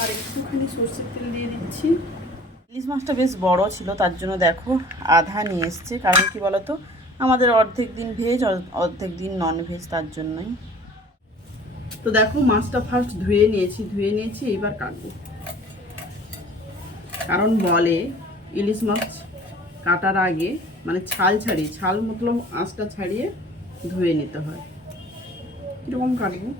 আর একটুখানি সর্ষের তেল দিয়ে দিচ্ছি। ইলিশ মাছটা বেশ বড় ছিল, তার জন্য দেখো আধা নিয়ে এসছে। কারণ কি বলতো, আমাদের অর্ধেক দিন ভেজ অর্ধেক দিন নন ভেজ, তার জন্যই। তো দেখো মাছটা ফার্স্ট ধুয়ে নিয়েছি, এবার কাটবো। কারণ বলে ইলিশ মাছ কাটার আগে মানে ছাল মতলব আঁশটা ছাড়িয়ে ধুয়ে নিতে হয়। এরকম কাটবো।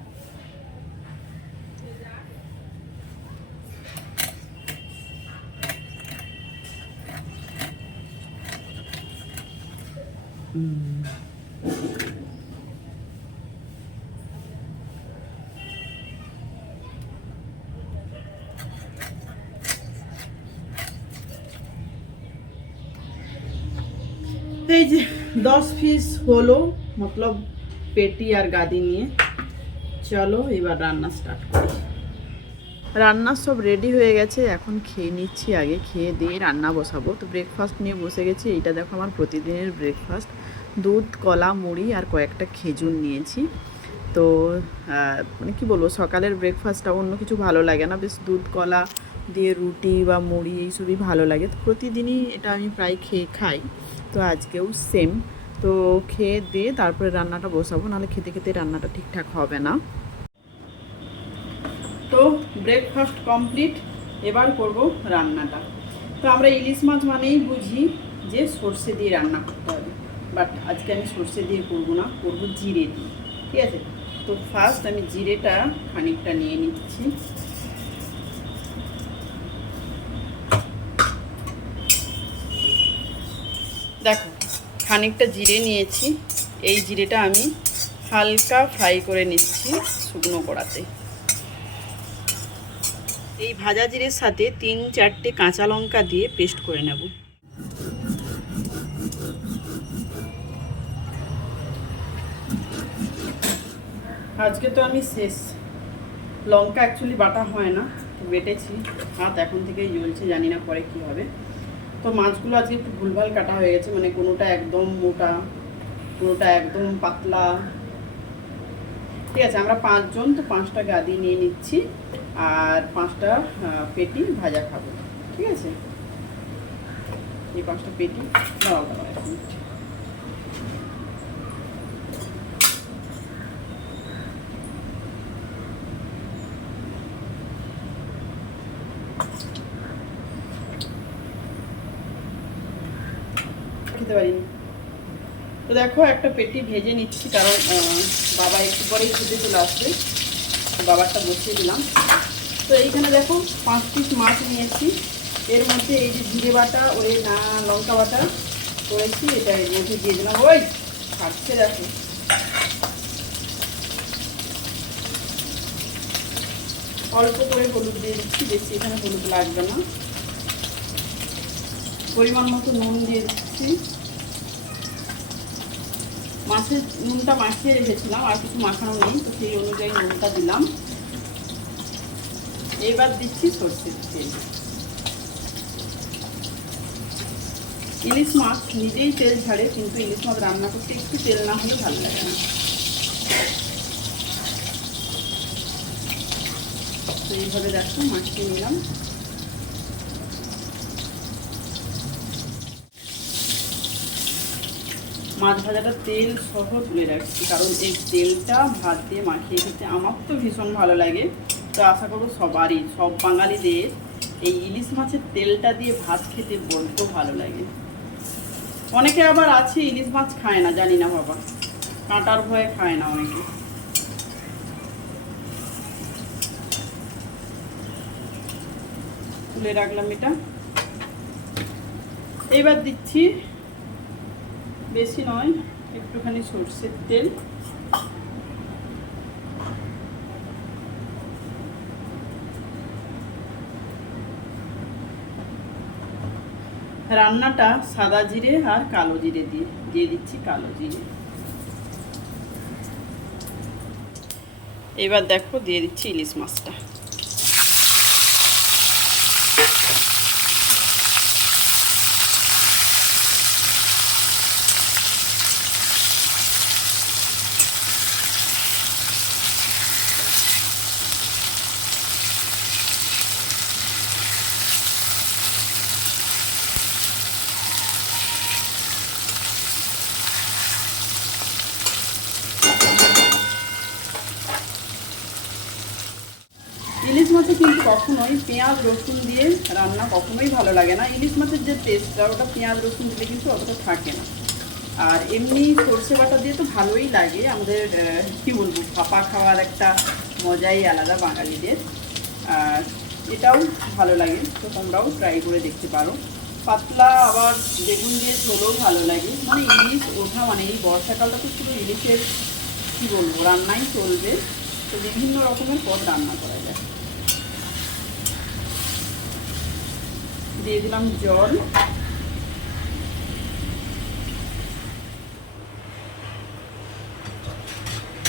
এই যে 10 পিস হলো, মতলব পেটি আর গাদি নিয়ে। চলো এবার রান্না স্টার্ট করি। রান্না সব রেডি হয়ে গেছে, এখন খেয়ে নিচ্ছি। আগে খেয়ে দিয়ে রান্না বসাবো। তো ব্রেকফাস্ট নিয়ে বসে গেছি। এইটা দেখো আমার প্রতিদিনের ব্রেকফাস্ট। দুধ, কলা, মুড়ি আর কয়েকটা খেজুর নিয়েছি। তো মানে কী বলবো, সকালের ব্রেকফাস্টটা অন্য কিছু ভালো লাগে না, বেশ দুধ কলা দিয়ে রুটি বা মুড়ি এইসবই ভালো লাগে। তো প্রতিদিনই এটা আমি প্রায় খাই। তো আজকেও সেম। তো খেয়ে দিয়ে তারপরে রান্নাটা বসাবো, নাহলে খেতে খেতে রান্নাটা ঠিকঠাক হবে না। তো ব্রেকফাস্ট কমপ্লিট, এবার করব রান্নাটা। তো আমরা ইলিশ মাছ মানেই বুঝি যে সর্ষে দিয়ে রান্না করতে হবে, বাট আজকে আমি সর্ষে দিয়ে করবো না, করবো জিরে দিয়ে। ঠিক আছে, তো ফার্স্ট আমি জিরেটা খানিকটা নিয়ে নিচ্ছি। দেখো খানিকটা জিরে নিয়েছি। এই জিরেটা আমি হালকা ফ্রাই করে নিচ্ছি শুকনো কড়াতে। এই ভাজা জিরের সাথে 3-4টে কাঁচা লঙ্কা দিয়ে পেস্ট করে নেব। আজকে তো আমি শেষ। লঙ্কা অ্যাকচুয়ালি বাটা হয় না, বেটেছি। হাত এখন থেকেই জ্বলছে, জানি না পরে কী হবে। তো মাছগুলো আজকে একটু ভুলভাল কাটা হয়ে গেছে, মানে কোনোটা একদম মোটা, কোনোটা একদম পাতলা। ঠিক আছে, আমরা 5 জন, তো 5টা গাদি নিয়ে নিচ্ছি আর 5টা পেটি ভাজা খাবো। ঠিক আছে, এই 5টা পেটি দাও এখন। খেতে পারিনি। তো দেখো একটা পেটি ভেজে নিচ্ছি, কারণ বাবা একটু পরেই খেতে চলে আসবে। বাবারটা বসিয়ে দিলাম। তো এইখানে দেখো 5 পিস মাছ নিয়েছি। এর মধ্যে এই যে জিরে বাটা, ওই না লঙ্কা বাটা করেছি, এটা এর মধ্যে দিয়ে দিলাম। ওই খাচ্ছে দেখো। অল্প করে হলুদ দিয়ে দিচ্ছি, বেশি এখানে হলুদ লাগবে না। পরিমাণ মতো নুন দিয়ে দিচ্ছি। মাছের নুনটা মাখিয়ে রেখেছিলাম, আর কিছু মাখানো নেই, তো সেই অনুযায়ী নুনটা দিলাম। এবার দিচ্ছি সরষের তেল। ইলিশ মাছ নিজেই তেল ছাড়ে, কিন্তু ইলিশ মাছ রান্না করতে একটু তেল না হলে ভালো লাগে না। তো এইভাবে দেখো মাখিয়ে নিলাম। মাছ ভাজাটা তেল সহ তুলে রাখছি, কারণ এই তেলটা ভাত দিয়ে মাখিয়ে খেতে আমার তো ভীষণ ভালো লাগে। তো আশা করবো সবারই, সব বাঙালিদের এই ইলিশ মাছের তেলটা দিয়ে ভাত খেতে বড্ড ভালো লাগে। অনেকে আবার আছে ইলিশ মাছ খায় না, জানি না বাবা, কাঁটার ভয়ে খায় না অনেকে। তুলে রাখলাম এটা। এইবার দিচ্ছি, বেশি নয়, একটুখানি সরষের তেল। রান্নাটা সাদা জিরে আর কালো জিরে দিয়ে দিচ্ছি কালো জিরে। এবার দেখো দিয়ে দিচ্ছি ইলিশ মাছটা। ইলিশ মাছে কিন্তু কখনোই পেঁয়াজ রসুন দিয়ে রান্না কখনোই ভালো লাগে না। ইলিশ মাছের যে টেস্টটা ওটা পেঁয়াজ রসুন দিলে কিন্তু অতটা থাকে না। আর এমনি সর্ষে বাটা দিয়ে তো ভালোই লাগে, আমাদের কী বলবো ভাপা খাওয়ার একটা মজাই আলাদা বাঙালিদের। আর এটাও ভালো লাগে, তো তোমরাও ট্রাই করে দেখতে পারো। পাতলা আবার বেগুন দিয়ে ঝোলও ভালো লাগে। মানে ইলিশ ওঠা মানে এই বর্ষাকালটা তো শুধু ইলিশের কী বলবো রান্নাই চলবে, তো বিভিন্ন রকমের পদ রান্না করা যায়। দিয়ে দিলাম জল।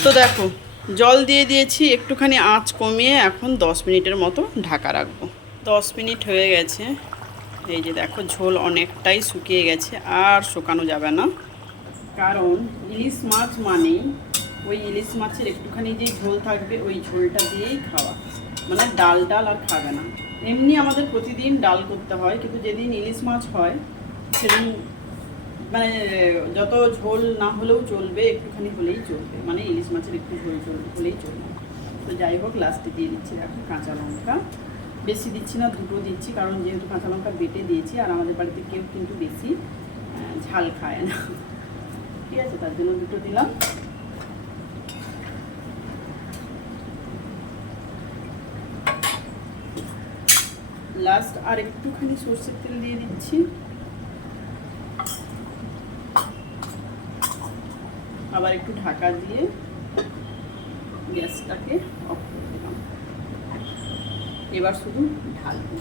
তো দেখো জল দিয়ে দিয়েছি, একটুখানি আঁচ কমিয়ে এখন 10 মিনিটের মতো ঢাকা রাখবো। 10 মিনিট হয়ে গেছে। এই যে দেখো ঝোল অনেকটাই শুকিয়ে গেছে, আর শুকানো যাবে না, কারণ ইলিশ মাছ মানেই ওই ইলিশ মাছের একটুখানি যে ঝোল থাকবে ওই ঝোলটা দিয়েই খাওয়া, মানে ডাল ডাল আর খাবে না। এমনি আমাদের প্রতিদিন ডাল করতে হয়, কিন্তু যেদিন ইলিশ মাছ হয় সেদিন মানে যত ঝোল না হলেও চলবে, একটুখানি হলেই চলবে, মানে ইলিশ মাছের একটু ঝোল হলেই চলবে। তো যাই হোক লাস্টে দিয়ে দিচ্ছি এখন কাঁচা লঙ্কা। বেশি দিচ্ছি না, দুটো দিচ্ছি, কারণ যেহেতু কাঁচা লঙ্কা বেটে দিয়েছি, আর আমাদের বাড়িতে কেউ কিন্তু বেশি ঝাল খায় না, ঠিক আছে, তার জন্য দুটো দিলাম। লাস্ট আর একটুখানি সরষের তেল দিয়ে দিচ্ছি, আবার একটু ঢাকা দিয়ে গ্যাসটাকে অফ করে দিলাম। এবার শুধু ঢালবো।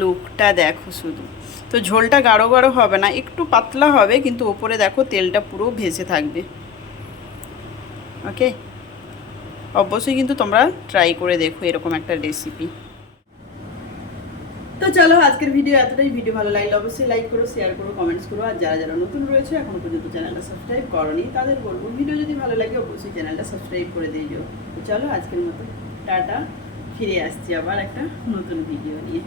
লুকটা দেখো শুধু, তো ঝোলটা গাঢ় গাঢ় হবে না, একটু পাতলা হবে, কিন্তু ওপরে দেখো তেলটা পুরো ভেসে থাকবে। ওকে, অবশ্যই কিন্তু তোমরা ট্রাই করে দেখো এরকম একটা রেসিপি। তো চলো আজকের ভিডিও এতটাই। ভিডিও ভালো লাগলে অবশ্যই লাইক করো, শেয়ার করো, কমেন্টস করো। আর যারা যারা নতুন রয়েছে এখনো পর্যন্ত চ্যানেলটা সাবস্ক্রাইব করোনি তাদের বলবো ভিডিও যদি ভালো লাগে অবশ্যই চ্যানেলটা সাবস্ক্রাইব করে দিও। তো চলো আজকের মতো টাটা, ফিরে আসছি আবার একটা নতুন ভিডিও নিয়ে।